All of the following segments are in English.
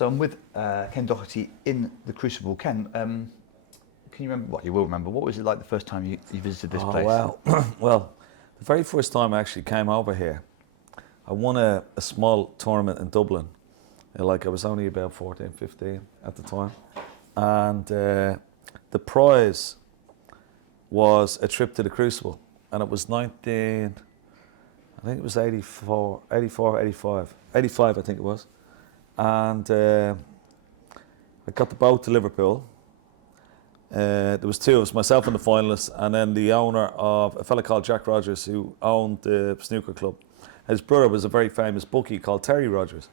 So I'm with Ken Doherty in the Crucible. Ken, can you remember? Well, you will remember. What was it like the first time you visited this place? Wow. Well, the very first time I actually came over here, I won a small tournament in Dublin. Like, I was only about 14, 15 at the time. And the prize was a trip to the Crucible. And it was 85, 85 I think it was. And I got the boat to Liverpool. There was two of us, myself and the finalists, and then the owner of a fella called Jack Rogers, who owned the Snooker Club. His brother was a very famous bookie called Terry Rogers,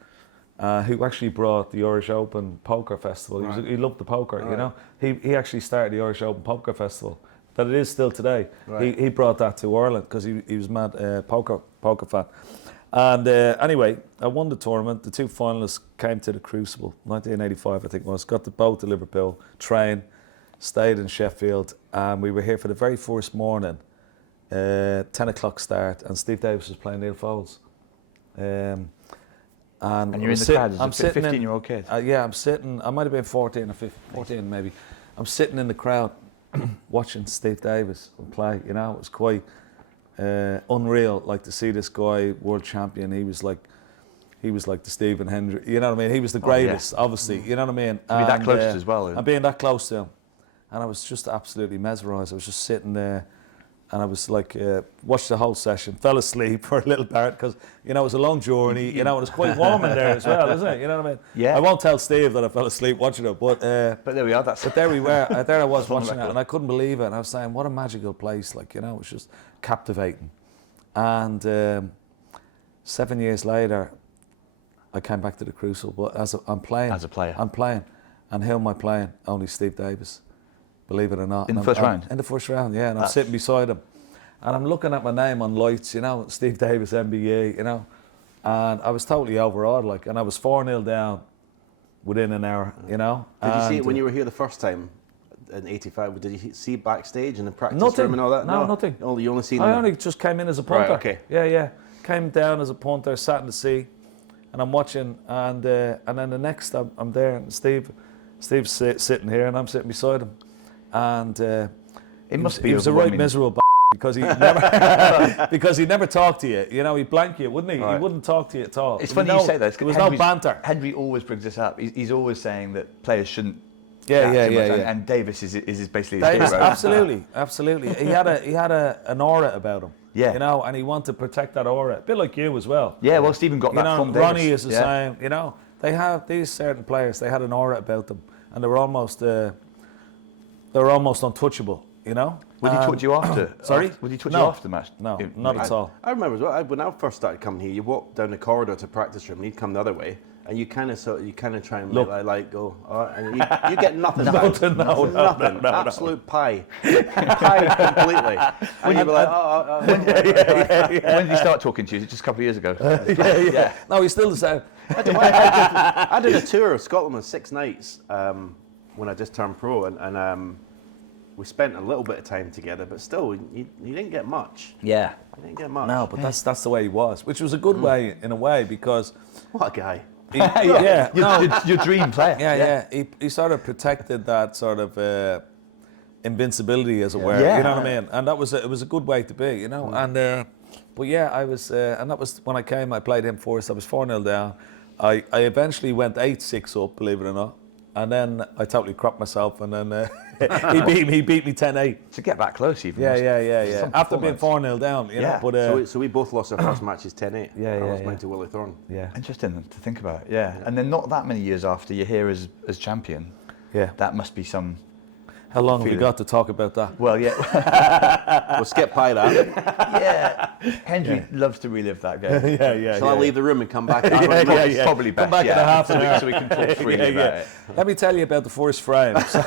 who actually brought the Irish Open Poker Festival. Right. He loved the poker, Right. you know. He actually started the Irish Open Poker Festival, that it is still today. Right. He brought that to Ireland because he was mad poker fan. And anyway, I won the tournament. The two finalists came to the Crucible, 1985 I think it was. Got the boat to Liverpool, train, stayed in Sheffield, and we were here for the very first morning, 10 o'clock start, and Steve Davis was playing Neil Foles. And you're in the crowd as a 15-year-old kid? Yeah, I'm sitting, I might have been 14 or 15, 14 maybe. I'm sitting in the crowd watching Steve Davis play, you know. It was quite unreal, like, to see this guy, world champion. He was like the Stephen Hendry, you know what I mean? He was the greatest, obviously, you know what I mean? To be that close as well. And being that close to him. And I was just absolutely mesmerised. I was just sitting there, and I was like, watched the whole session, fell asleep for a little part, because, you know, it was a long journey, you know, and it was quite warm in there as well, isn't it? You know what I mean? Yeah. I won't tell Steve that I fell asleep watching it, but there we are. but there we were. There I was watching it, and I couldn't believe it. And I was saying, what a magical place, like, you know, it was just captivating. And 7 years later, I came back to the Crucible, but I'm playing. As a player. I'm playing. And who am I playing? Only Steve Davis. Believe it or not. In the first round? In the first round, yeah. And I'm sitting beside him. And I'm looking at my name on lights, you know, Steve Davis, MBE, you know. And I was totally overawed, like, and I was 4-0 down within an hour, you know. Did you see it when you were here the first time in '85? Did you see backstage in the practice Nothing. room and all that? No, nothing. Oh, you only seen I only just came in as a punter. Right, okay. Yeah. Came down as a punter, sat in the seat, and I'm watching, and then the next I'm there, and Steve's sitting here, and I'm sitting beside him. And It must be he was a right miserable because he never because he never talked to you. You know, he'd blank you, wouldn't he? Right. He wouldn't talk to you at all. It's funny you say that. There was no banter. Henry always brings this up. He's always saying that players shouldn't. Yeah. And Davis is basically his Davis, hero. absolutely. He had an aura about him. Yeah. You know, and he wanted to protect that aura. A bit like you as well. Yeah, well, Stephen got You that know, from Davis. Ronnie is the same. You know, they have these certain players. They had an aura about them, and they were almost untouchable. You know. Would he talk to you after? Sorry? Would he talk to you after the match? No, not at all. I remember as well, when I first started coming here, you walk down the corridor to practice room, and he'd come the other way, and you kind of try and Look. like go, all right, and you get nothing back. Nothing. Nothing. Absolute pie. Pie completely. And you'd be like, When did he start talking to you? Is it just a couple of years ago? Yeah. No, he's still the same. I did a tour of Scotland with 6 nights when I just turned pro, and we spent a little bit of time together, but still, you didn't get much. Yeah. You didn't get much. No, but that's the way he was, which was a good way in a way because What a guy. Your dream player. Yeah. He sort of protected that sort of invincibility, as it were. Yeah. You know what I mean? And it was a good way to be, you know. And but yeah, I was, and that was when I came. I played him first. I was 4-0 down. I eventually went 8-6 up, believe it or not. And then I totally cropped myself, and then he beat me 10-8. To get that close, even. Yeah. Some After being performance. 4-0 down, you Yeah. know. But So we both lost our first matches 10-8. Yeah, I yeah, lost yeah. mine to Willie Thorne. yeah. Interesting to think about. Yeah. And then not that many years after you're here as champion. Yeah. That must be some. How long have we feeling. got to talk about that? Well, yeah. We'll skip by that. Yeah. Hendry loves to relive that game. yeah. Shall I leave the room and come back? It's probably best. Come back in a half an hour. So we can talk freely about it. Let me tell you about the first frame. So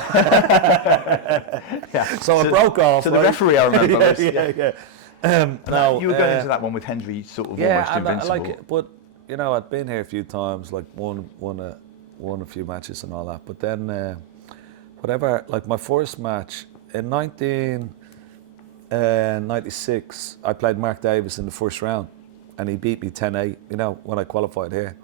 I broke off. So the referee, I remember. Yeah. You were going into that one with Hendry sort of almost and invincible. I like it, but you know, I'd been here a few times, like won a few matches and all that. But then, whatever, like my first match in 1996, I played Mark Davis in the first round, and he beat me 10-8. You know, when I qualified here,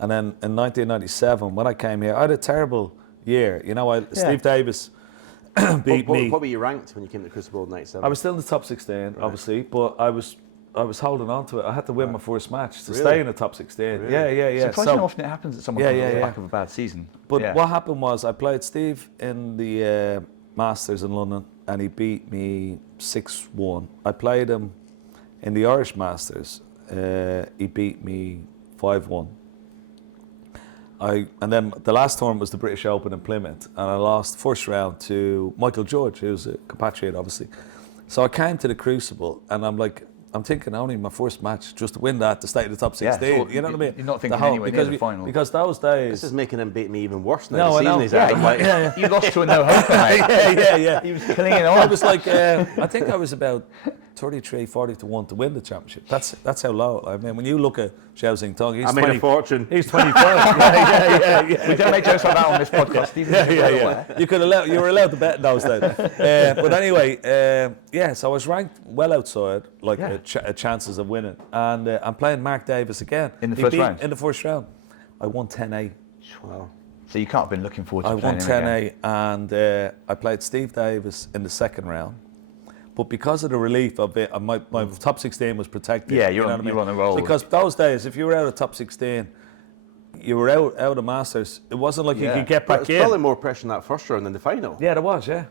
And then in 1997, when I came here, I had a terrible year. You know, Steve Davis beat me. What were you ranked when you came to Crucible in '97? I was still in the top 16, obviously, but I was holding on to it. I had to win my first match to Really? stay in the top 16. Really? Yeah. Surprisingly often it happens that someone comes off the back of a bad season. But what happened was I played Steve in the Masters in London, and he beat me 6-1. I played him in the Irish Masters. He beat me 5-1. And then the last tournament was the British Open in Plymouth, and I lost first round to Michael George, who's a compatriot, obviously. So I came to the Crucible, and I'm thinking only my first match just to win that to stay in the top 16. Yeah, you know what I mean? You're not thinking anywhere near the final. Because those days. This is making him beat me even worse now. No, I know. You lost to a no hope, mate. Yeah. He was clinging on. I was like, I think I was about 33, 40 to 1 to win the championship. That's how low. I mean, when you look at Xiao Xing Tong, I made a fortune. He's 25. yeah. We don't make jokes like that on this podcast. Yeah. You were allowed to bet in those days. But anyway, so I was ranked well outside, like chances of winning. And I'm playing Mark Davis again. In the first round? In the first round. I won 10-8. Wow. So you can't have been looking forward to I playing won him again. 10-8, and I played Steve Davis in the second round. But because of the relief of it, my top 16 was protected. Yeah, you're on a roll. Because those days, if you were out of top 16, you were out of Masters. It wasn't like you could get back But in. it's probably more pressure in that first round than the final. Yeah, there was, yeah,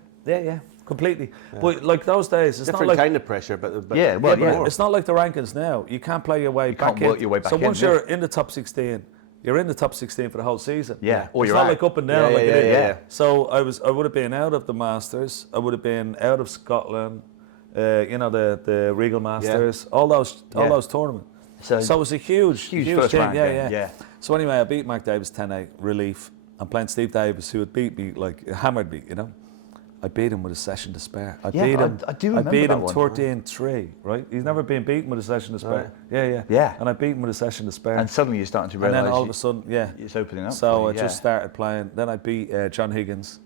completely. Yeah. But like those days, it's Different not like kind of pressure, but but it's not like the rankings now. You can't play your way back can't work your way back so in, once you're in the top 16, you're in the top 16 for the whole season. Yeah, or it's you're not out. like up and down Yeah, like it is. yeah. So I would have been out of the Masters. I would have been out of Scotland. The Regal Masters, all those tournaments. So it was a huge first thing. round game. Yeah. So anyway, I beat Mark Davis 10-8, relief. I'm playing Steve Davis, who had beat me, like hammered me, you know. I beat him with a session to spare. I do remember I beat him that one. 13-3, right? He's never been beaten with a session to spare. Right. Yeah. And I beat him with a session to spare. And suddenly you're starting to and realise. then all of a sudden, it's opening up. So I just started playing. Then I beat John Higgins,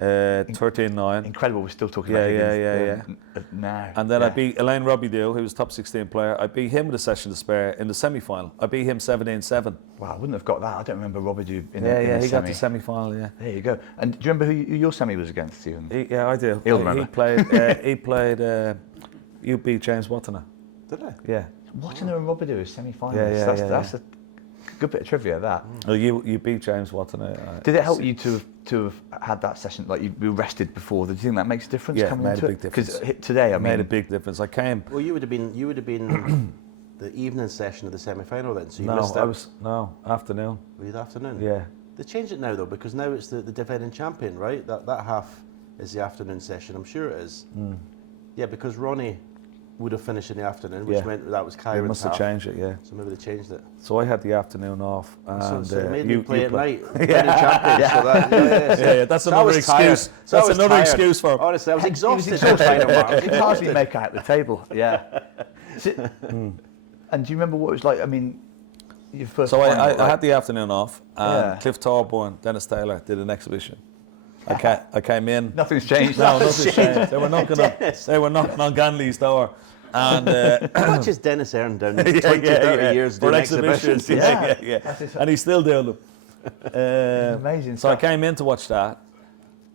13-9. Incredible, we're still talking about Higgins. Now. And then I beat Elaine Robidoux, who was top 16 player. I beat him with a session to spare in the semi-final. I beat him 17-7. Wow, I wouldn't have got that. I don't remember Robidoux in the he semi. got the semi-final, yeah. There you go. And do you remember who your semi was against, Stephen? I do. He'll remember. He played, you beat James Watana. Did I? Yeah. Watana and Robidoux semi-finals. Yeah, That's a good bit of trivia, that. Well, you beat James Watana. Did it help you to have had that session, like you were rested before? Do you think that makes a difference? Yeah, coming made into a big difference. Because today, I made mean, a big difference. I came. Well, you would have been the evening session of the semi-final then. So you missed out. Afternoon. Were you the afternoon? Yeah. They changed it now though, because now it's the defending champion, right? That half is the afternoon session. I'm sure it is. Yeah, because Ronnie would have finished in the afternoon, which meant that was Kyron's They must have half. changed it, yeah. So maybe they changed it. So I had the afternoon off, and So it made me play at play. night. Defending champion. So that, That's So I another was tired. excuse. So I That's was another tired. excuse for him. Honestly, I was exhausted. He was exhausted. Final match. I was He could hardly exhausted. make out the table. Yeah. And do you remember what it was like? I mean, your first. So final, I had the afternoon off, and Yeah. Cliff Thorburn, Dennis Taylor did an exhibition. I came in. Nothing's changed. No, nothing's changed. They were knocking on Ganley's door, and How much has Dennis earned down 20, 30 years for doing exhibitions? exhibitions? Yeah. And he's still doing them. Amazing So I stuff. came in to watch that,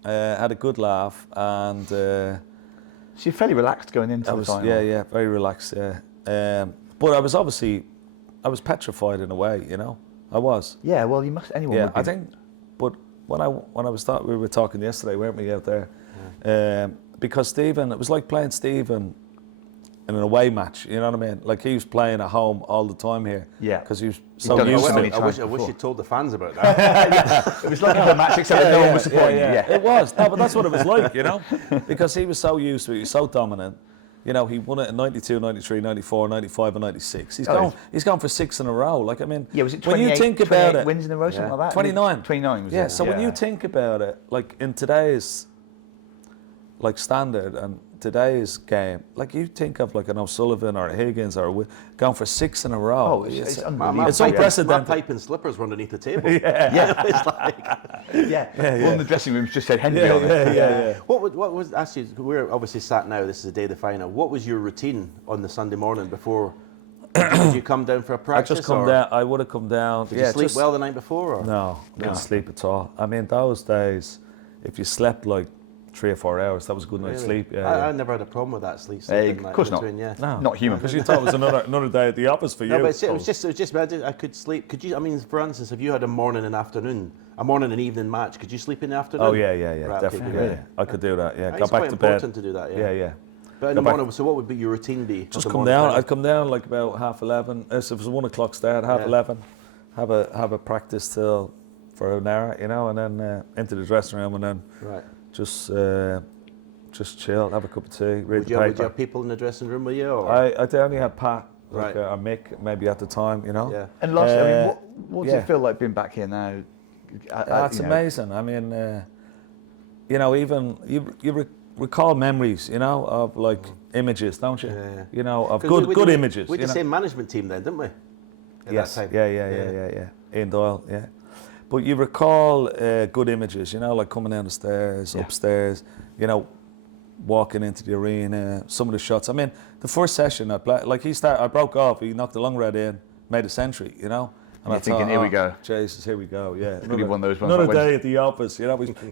had a good laugh, and So you're fairly relaxed going into the final. very relaxed. But I was petrified in a way, you know. I was. Yeah, well, you must. Anyone would be. I think. But when we were talking yesterday, weren't we, out there? Because Stephen, it was like playing Stephen in an away match. You know what I mean? Like he was playing at home all the time here. Yeah. Because he was He's so done it used so to many it. times I wish before. you told the fans about that. It was like a match, except that no one was supporting you. Yeah. It was. No, but that's what it was like, you know? Because he was so used to it, he was so dominant. You know, he won it in 92, 93, 94, 95 and 96. He's gone for 6 in a row. Like, I mean, Yeah, was it when 28, you think about 28 it, wins in a row, something like that? 29. 29 was yeah, it? so when you think about it, like in today's like standard and today's game, like you think of like an O'Sullivan or a Higgins or going for 6 in a row. Oh, it's My unbelievable. It's pipe- unprecedented. My pipe and slippers were underneath the table. Yeah. It's like, One of the dressing rooms just said Hendry on it. Yeah. what was actually? We're obviously sat now. This is the day of the final. What was your routine on the Sunday morning before Did you come down for a I practice? just come or down. I would have come down. Did you sleep well the night before? Or? No, didn't sleep at all. I mean, those days, if you slept like 3 or 4 hours, that was a good night's sleep. Yeah, I never had a problem with that sleeping. Of course not. Yeah. No, Not human. because you thought it was another day at the office for you. No, but it was just I could sleep. Could you? I mean, for instance, if you had a morning and evening match, could you sleep in the afternoon? Oh yeah, Right, definitely. okay, Yeah. I could do that. Yeah, It's got back quite to bed. important to do that. Yeah. But in the morning, so what would be your routine be? Just come down. I'd come down like about 11:30. So if it was 1 o'clock start, 11:30. Have a practice for an hour, and then into the dressing room, and then just chill, have a cup of tea, read the paper. Would you have people in the dressing room with you? Or? I only had Pat, or Mick, maybe at the time, Yeah. And lastly, I mean, what does it feel like being back here now? It's amazing. I mean, even you recall memories, of like images, don't you? Yeah. Of good images. We had the same management team then, didn't we? Yes. Yeah. Ian Doyle, yeah. But you recall good images, like coming down the stairs, upstairs, walking into the arena, some of the shots. I mean, the first session I played, I broke off, he knocked the long red in, made a century, And you're thinking, here we go. Jesus, here we go, yeah. It's going to be one of those ones. Another day at the office,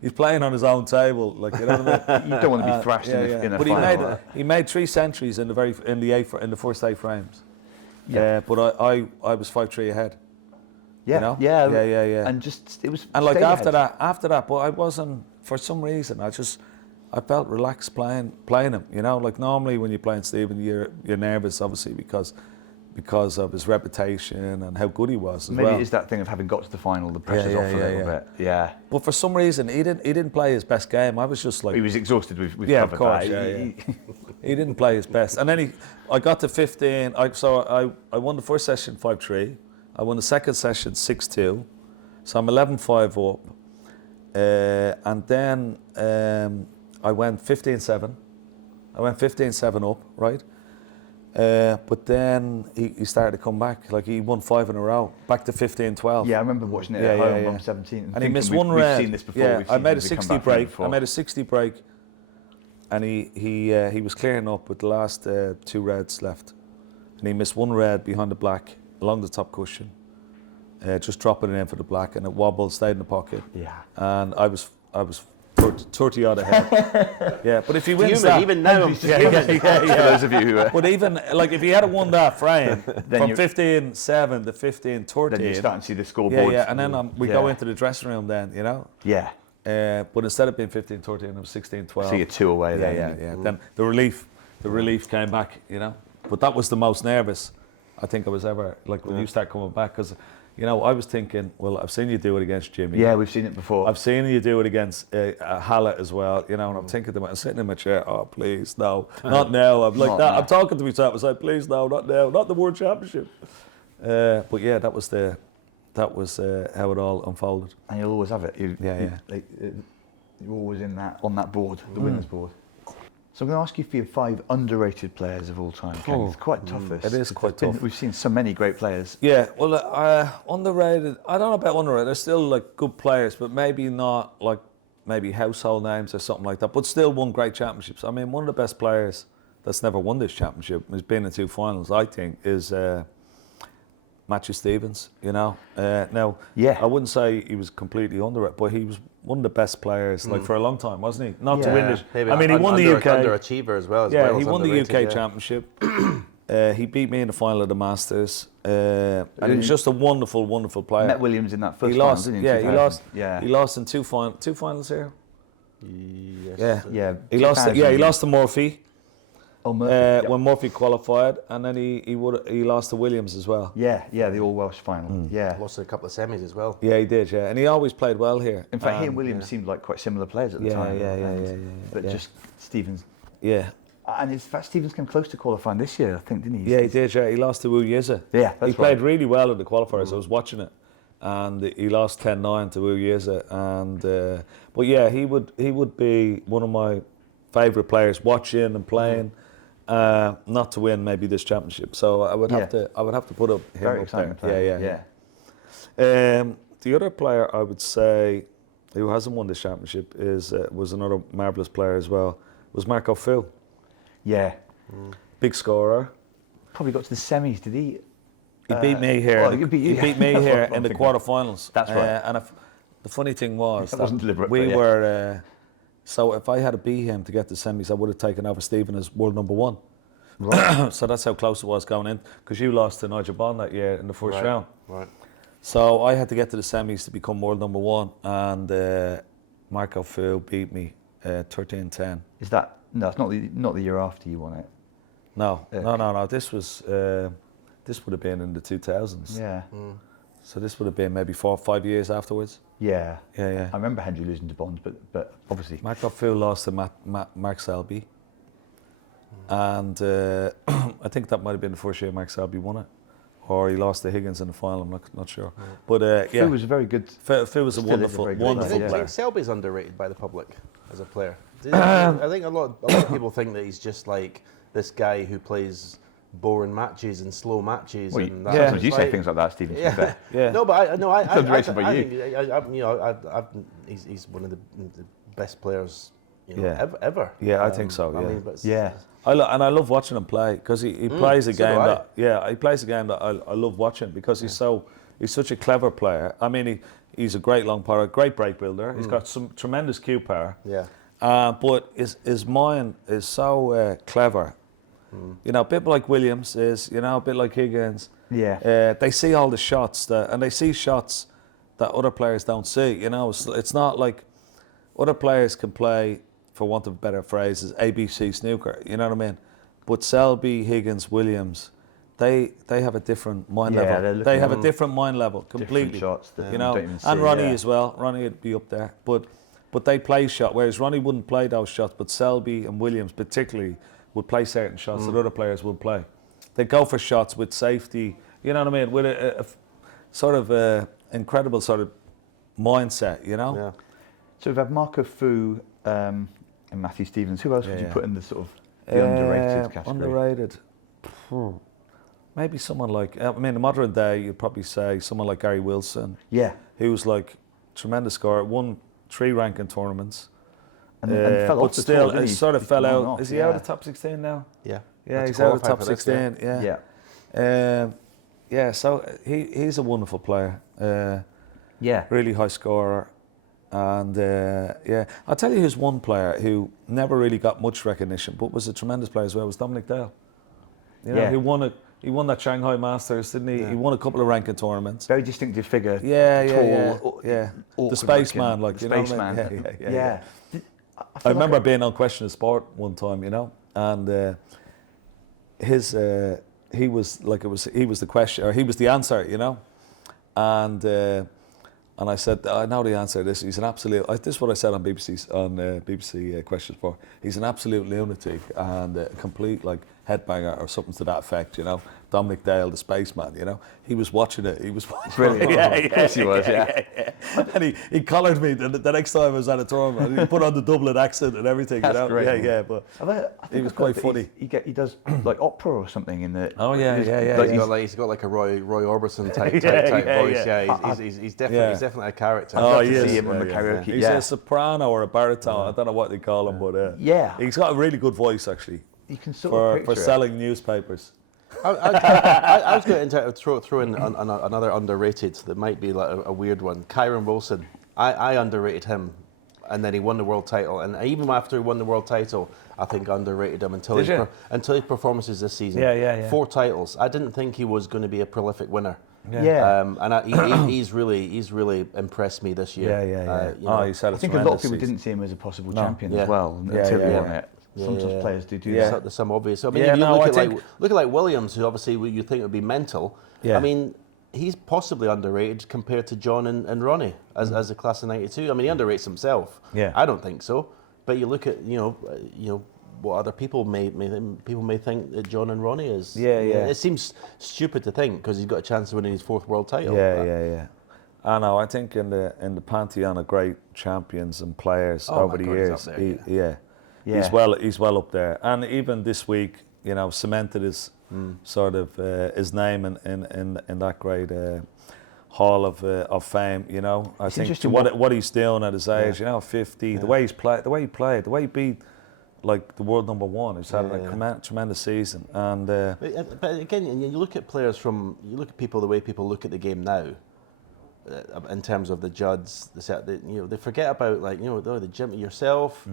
he's playing on his own table, what I mean? You don't want to be thrashed in a But final. he made 3 centuries in the first 8 frames. Yeah. But I was 5-3 ahead. Yeah. And just it was. And like after that, but I wasn't, for some reason. I felt relaxed playing him. Like normally when you're playing Stephen, you're nervous, obviously, because of his reputation and how good he was. Maybe it is that thing of having got to the final, the pressure's off a little bit. Yeah. But for some reason, he didn't play his best game. I was just like, he was exhausted. We've of covered course. that. He didn't play his best, and then I got to 15. I won the first session 5-3. I won the second session 6-2. So I'm 11-5 up, and then I went 15-7. I went 15-7 up, right? But then he started to come back. Like he won 5 in a row, back to 15-12. Yeah, I remember watching it at home. I'm 17. And he missed one red. We've seen this before. Yeah, We've I seen made a him come 60 back from it break. before. I made a 60 break, and he was clearing up with the last 2 reds left, and he missed 1 red behind the black along the top cushion, just dropping it in for the black, and it wobbled, stayed in the pocket. Yeah. And I was 30 odd ahead. Yeah, but if he wins that, even now, For those of you who but even like if he had won that frame Then from 15-7 to 15-13, then you start to see the scoreboard. yeah, and then we go into the dressing room then, Yeah. But instead of being 15-13, it was 16-12. So you're 2 away then. Yeah. Then the relief came back, But that was the most nervous I think I was ever, like when you start coming back, because I was thinking, well, I've seen you do it against Jimmy. Yeah, we've seen it before. I've seen you do it against Hallett as well, and I'm thinking to myself, I'm sitting in my chair, oh, please, no, not now. I'm like that. I'm talking to myself, I was like, please, no, not now, not the World Championship. But yeah, that was how it all unfolded. And you'll always have it. You're always on that board, the winners board. So I'm going to ask you for your 5 underrated players of all time. Ken. It's quite tough. It is quite tough. We've seen so many great players. Yeah, well, underrated. I don't know about underrated. They're still like good players, but maybe not like maybe household names or something like that. But still won great championships. I mean, one of the best players that's never won this championship, has been in 2 finals, I think, is Matthew Stevens. Now, I wouldn't say he was completely underrated, but he was one of the best players, like for a long time, wasn't he? Not to win this. I mean, he won the UK underachiever as well. He won the UK championship. He beat me in the final of the Masters, and he was just a wonderful, wonderful player. Met Williams in that first final, didn't he? He lost. Yeah, he lost in 2 finals here. Yes. Yeah. He lost. He lost to Murphy. Oh, Murphy. When Murphy qualified, and then he lost to Williams as well. Yeah, the All Welsh final. Yeah, Lost a couple of semis as well. Yeah, he did. Yeah, and he always played well here. in fact, he and Williams seemed like quite similar players at the time. Yeah. But just Stevens. Yeah. And in fact, Stevens came close to qualifying this year, I think, didn't he? Yeah, he did. Yeah, he lost to Wu Yiza. Yeah, that's he played really well in the qualifiers. I was watching it, and he lost 10-9 to Wu Yiza. And but yeah, he would be one of my favourite players watching and playing. Not to win maybe this championship, so I would have to put him Very up exciting there. player. Yeah. The other player I would say who hasn't won this championship was another marvellous player as well. Was Marco Phil. Yeah. Big scorer. probably got to the semis. Did he? He beat me here. well, he he beat you. beat me That's here what I'm in the thinking. quarterfinals. That's right. And the funny thing was That wasn't deliberate, we but yeah. were. So if I had to beat him to get the semis, I would have taken over Stephen as world number 1. Right. So that's how close it was going in. Because you lost to Nigel Bond that year in the first round. Right. So I had to get to the semis to become world number 1, and Marco Fu beat me 13-10. Is that no? It's not the year after you won it. No. This would have been in the 2000s. Yeah. So this would have been maybe 4 or 5 years afterwards. Yeah. Yeah. I remember Hendry losing to Bond, but obviously. Marco Fu lost to Mark Selby, and I think that might have been the first year Mark Selby won it, or he lost to Higgins in the final. I'm not sure. But yeah, Fu was a very good. Phil was a wonderful I player. think Selby's underrated by the public as a player. I think a lot of people think that he's just like this guy who plays boring matches and slow matches. Well, and sometimes you say things like that, Stephen. Yeah. No, but I underrated by you. think he's one of the best players ever. Yeah, I think so. I Yeah. mean, but Yeah. I love watching him play because he plays a so do game I. that he plays a game that I love watching because he's such a clever player. I mean he's a great long power, great break builder. He's got some tremendous cue power. Yeah. But his mind is so clever. You know, a bit like Williams is. You know, a bit like Higgins. Yeah. They see all the shots and they see shots that other players don't see. You know, it's not like other players can play, for want of a better phrase, is ABC snooker. You know what I mean? But Selby, Higgins, Williams, they have a different mind level. They have a different mind level completely. Different shots that you know, don't even see, and Ronnie as well. Ronnie would be up there, but they play shot. Whereas Ronnie wouldn't play those shots, but Selby and Williams particularly would play certain shots that other players would play. They go for shots with safety. You know what I mean? With a sort of incredible sort of mindset. You know. Yeah. So we've had Marco Fu and Matthew Stevens. Who else would you put in the sort of the underrated category? Underrated. Maybe someone like, I mean, in modern day, you'd probably say someone like Gary Wilson. Yeah. He was like tremendous scorer, won 3 ranking tournaments. And fell off but the still, tour, didn't he he? sort of He's fell gone out. off, Is he out of the top 16 now? Yeah. Yeah, Had he's to out of the qualify top for this, 16. Yeah. So he's a wonderful player. Yeah. Really high scorer. And I'll tell you who's one player who never really got much recognition, but was a tremendous player as well, was Dominic Dale. You know, he won that Shanghai Masters, didn't he? Yeah. He won a couple of ranking tournaments. Very distinctive figure. Tall, the spaceman, like, you know what I mean? Yeah. I remember being on Question of Sport one time, you know, and he was the question, or he was the answer, you know, and I said, I know the answer to this. He's an absolute. This is what I said on BBC Question Sport. He's an absolute lunatic and a complete like headbanger or something to that effect. You know, Dominic Dale, the spaceman. You know, he was watching it. He was watching brilliant. Of course he was. Yeah. And he collared me the next time I was at a tournament. And he put on the Dublin accent and everything. That's you know? great. Yeah. But he was quite funny. He does like opera or something in the. Oh yeah. He's got like a Roy Orbison type voice. Yeah, he's definitely a character. Oh, he see is. him on the karaoke. He's a soprano or a baritone. I don't know what they call him, but he's got a really good voice actually. You can sort of for selling newspapers. I was going to throw in another underrated that might be like a weird one. Kyron Wilson. I underrated him, and then he won the world title. And even after he won the world title, I think I underrated him until his performances this season. Yeah. 4 titles. I didn't think he was going to be a prolific winner. Yeah. He's really impressed me this year. He's had I think a lot of people didn't see him as a possible champion as well until he won it. Sometimes players do that. There's some obvious. I mean, if you look at Williams, who obviously you think would be mental. Yeah. I mean, he's possibly underrated compared to John and Ronnie as a class of '92. I mean, he underrates himself. Yeah. I don't think so. But you look at what other people may think that John and Ronnie is. Yeah. It seems stupid to think because he's got a chance of winning his 4th world title. Yeah. I know. I think in the pantheon of great champions and players over the years, he's well up there. And even this week, you know, cemented his sort of his name in that great hall of fame. You know, I think what he's doing at his age, you know, 50, the way he played, the way he beat like the world #1. He's had a tremendous season, and but again, you look at players you look at people the way people look at the game now. In terms of the Judds, they forget about the Jimmy yourself,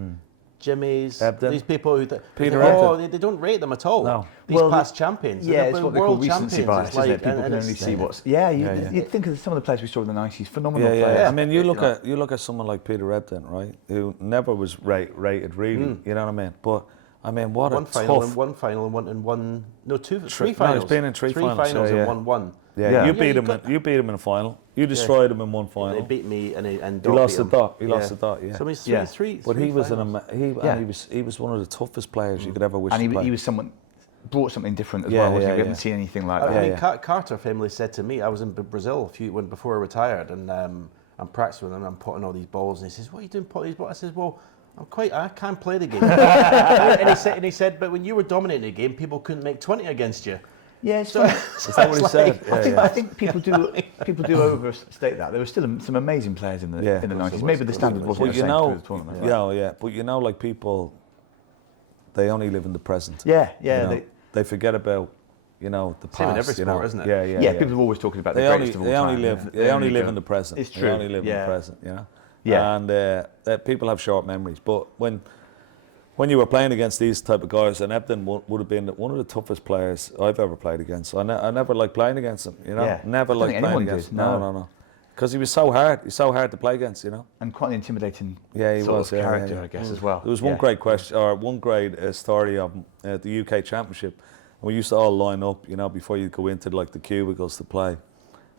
Jimmy's, Ebden. these people who they don't rate them at all. No. These past champions, Yeah, it's what they call recency bias, isn't it? People and can only see what's. You'd think of some of the players we saw in the '90s, phenomenal players. I mean, you look at someone like Peter Ebden, right, who never was rated really. You know what I mean? But I mean, what one a final tough. and one final and three No, finals. he's been in three finals, and won. Yeah, you beat him in a final. You destroyed him in one final. They beat me and He Doherty lost the dot. He lost the dot. Yeah. So he's three. But he was finals. he was one of the toughest players you could ever wish to play. And he was someone brought something different as well. We haven't seen anything like that. I mean, Carter famously said to me, I was in Brazil before I retired, and I'm practicing with him. I'm putting all these balls, and he says, "What are you doing, putting these balls?" I says, "Well, I can't play the game." and he said, "But when you were dominating the game, people couldn't make 20 against you." Yeah, Is that what he said? I think people do overstate that. There were still some amazing players in the 90s. Maybe the standard wasn't the same through the tournament. But like people, they only live in the present. Yeah. They forget about the past. Same in every sport, isn't it? Yeah. People are always talking about the greatest of all time. They only live in the present. It's true. They only live in the present. Yeah. And people have short memories. But when you were playing against these type of guys, and Ebden would have been one of the toughest players I've ever played against. So I never liked playing against him. Never liked playing against him. No. Because he was so hard. He's so hard to play against. And quite an intimidating character, I guess, as well. There was one great question, or one great story of the UK Championship. And we used to all line up, before you go into like the cubicles to play,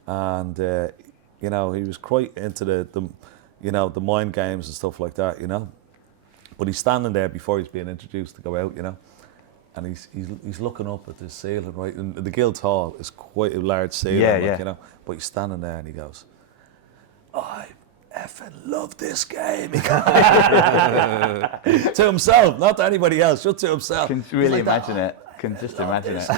and he was quite into the mind games and stuff like that, But he's standing there before he's being introduced to go out, and he's looking up at the ceiling, right? And the Guild's Hall is quite a large ceiling, But he's standing there and he goes, "I effing love this game." To himself, not to anybody else, just to himself. Can really imagine it. Can just imagine it.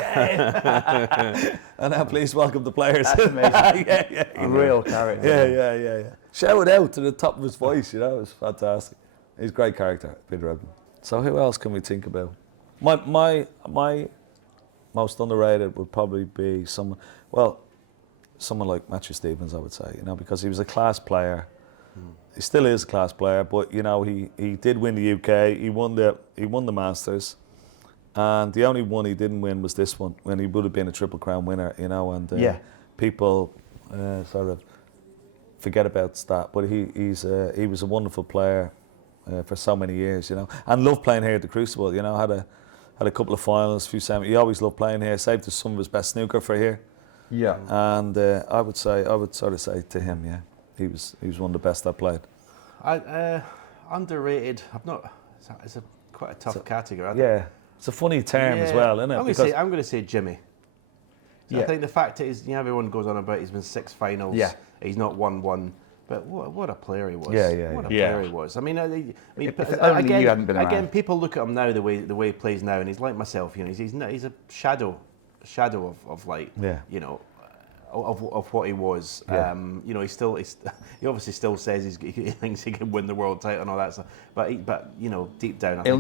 And now please welcome the players. That's amazing. A real character. Yeah. Shout it out to the top of his voice, it was fantastic. He's a great character, Peter Ebden. So who else can we think about? My most underrated would probably be someone like Matthew Stevens, I would say, because he was a class player. He still is a class player, but he did win the UK. He won the Masters, and the only one he didn't win was this one, when he would have been a Triple Crown winner, and people sort of forget about that. But he was a wonderful player. For so many years, and loved playing here at the Crucible. Had a couple of finals, a few semis. He always loved playing here. Saved us some of his best snooker for here. Yeah. And I would sort of say to him, he was one of the best I played. Underrated. It's quite a tough category. It's a funny term as well, isn't it? I'm going to say Jimmy. I think the fact is, everyone goes on about he's been 6 finals. Yeah. He's not won one. But what a player he was! What a player he was! I mean, if only you hadn't been around. Again, people look at him now the way he plays now, and he's like myself. He's a shadow of of what he was. Yeah. He obviously still says he thinks he can win the world title and all that stuff. But deep down, he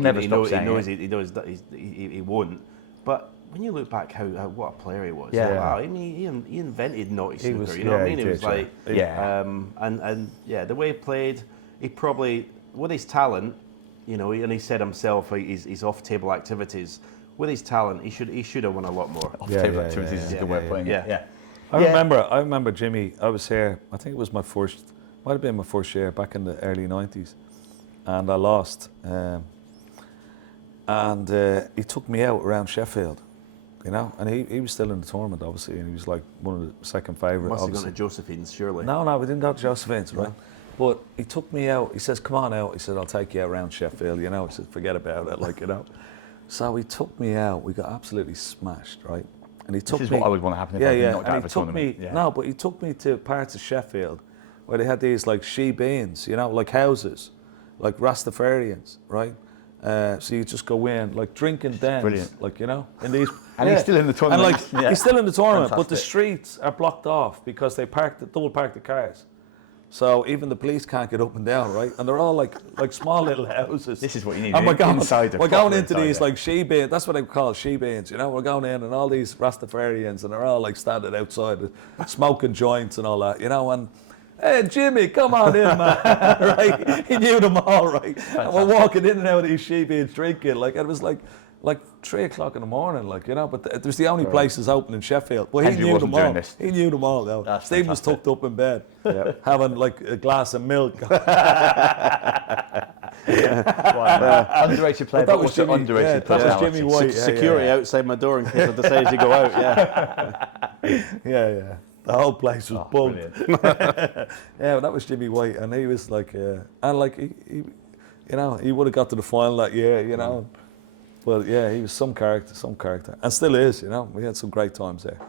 won't. But when you look back, what a player he was! Yeah. Wow, I mean, he invented naughty snooker. You know what I mean? It was like, and the way he played, he probably, with his talent, and he said himself, his off-table activities. With his talent, he should have won a lot more. Off-table activities is a good way of putting it. Yeah. I remember Jimmy. I was here. I think it was might have been my first year back in the early '90s, and I lost. And he took me out around Sheffield. And he was still in the tournament, obviously, and he was like one of the second favourites. Must have gone to Josephine's, surely. No, we didn't go to Josephine's, right? But he took me out. He says, "Come on out." He said, "I'll take you out around Sheffield." He said, "Forget about it," So he took me out. We got absolutely smashed, right? And he took this is me. what I would want to happen if I did knocked out of a tournament. No, but he took me to parts of Sheffield where they had these like she-beans, like houses, like Rastafarians, right? So you just go in, like drinking dens, brilliant. in these. And he's still in the tournament. And he's still in the tournament, but the Fantastic. streets are blocked off because they double park the cars. So even the police can't get up and down, right? And they're all like small little houses. This is what you need. And we're going into inside these like she-beans. That's what they call she-beans, you know. We're going in and all these Rastafarians, and they're all like standing outside, smoking joints and all that, you know. And hey, Jimmy, come on in, man. Right? He knew them all, right? And we're walking in and out of these she-beans drinking, like it was like 3 o'clock in the morning, like, you know. But it was the only places open in Sheffield. Well, he Hendry knew wasn't them all. doing this. He knew them all. Though. That's Steve was fantastic. tucked up in bed, Yep. having like a glass of milk. Underrated player, That but was also Jimmy. underrated Yeah, that was personality. Jimmy White. Security outside my door in case I decided to go out. Yeah. Yeah. The whole place was bugged. Brilliant. Yeah, that was Jimmy White, and he was like, and like he you know, he would have got to the final that year, you know. But yeah, he was some character, and still is, you know. We had some great times there.